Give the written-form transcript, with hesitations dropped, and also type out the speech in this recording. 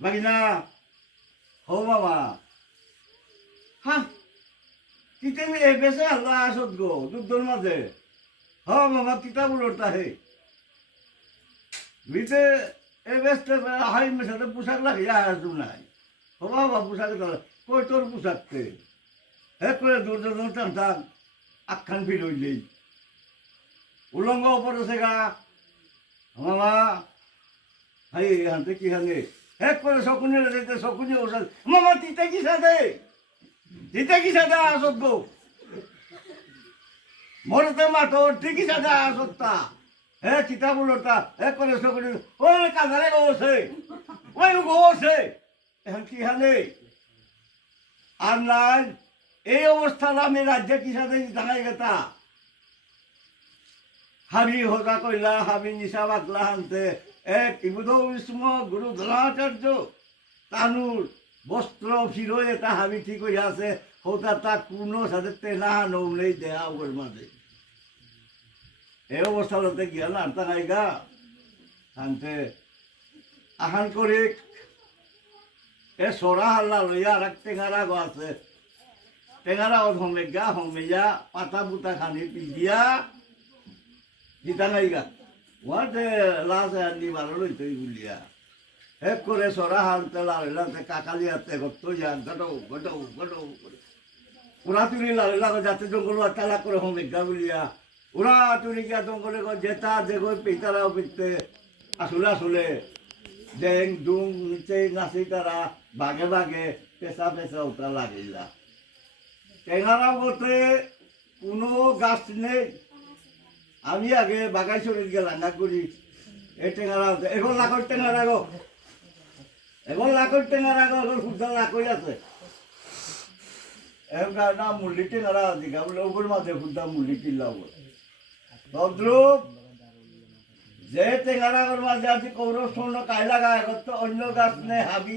বাগিনা ও বাবা হ্যাঁ তিতে আমি এ বেসে আল্লাহ আসত গো দুধর মাঝে হ বাবা তিতা বুলোটা হে ভিতে এ বেসতে হাই মেশাতে পোশাক লাগিয়া আসু নাই ও বাবা পোশাক কই তোর পোশাকতে হে করে দুর্যোধন টান টান আখ্যান ভিড় হইলেই উলঙ্গ ওপরে সেগা মামা হাই হানতে কি হানে এক করে শকুনে রেতে শকুনে ওষুধ মামা তিতে কি সাথে আসত গো মরতে মাতো ঠিকই সাথে আসতটা হে চিতা বলতা এক করে শকুনে ওই কাঁধারে গোছে ওই গোছে এখন কি হানে আর নাই এই অবস্থা আমি রাজ্যে কি সাথে জানাই গেতা হাবি হোকা কইলা হাবি নিশা বাকলা হানতে এক ইবুধ বিষ্ম গুরু ধর্মাচার্য তানুর বস্ত্র ফিরো এটা হাবি ঠিক হয়ে আছে হোতা তা কোনো সাথে তেনা নৌলেই দেয়া ওর মাঝে এই অবস্থা হতে গিয়া না তা নাইগা হানতে আহান করে এ সরা হাল্লা লইয়া আর এক টেঙারা গো আছে টেঙারা ও হমেগা পাতা পুতা খানি পিজিয়া জিতা নাইগা ওয়াতে লাশ আনি বারো লইতই গুলিয়া এক করে সরা হালতে লাড়াতে কাকালিয়াতে গত যা গটো ওরা তুলি লাড়া যাতে জঙ্গল তালা করে হমেগা গুলিয়া ওরা তুলি গিয়া জঙ্গলে জেতা দেখো পেতারাও পিতে আসলে ডেং ডুং নিচে নাচি তারা বাগে বাগে পেশা ওটা লাগিলা টেঙারা বলতে কোনো গাছ নেই আমি আগে বাগাই চলে গেলাম না করি এই টেঙারা এখন লাখর টেঙারা গো এখন লাখর টেঙারা গো এখন সুদ্ধা লাখই আছে এখন না মুরলি টেঙারা দিঘা বলে ওপর মাঝে সুদ্ধা মুরলি কিনলাম তদ্রুপ যে টেঙারাগর মাঝে আছে কৌরব স্বর্ণ কায়লা গায়ে তো অন্য গাছ নেই হাবি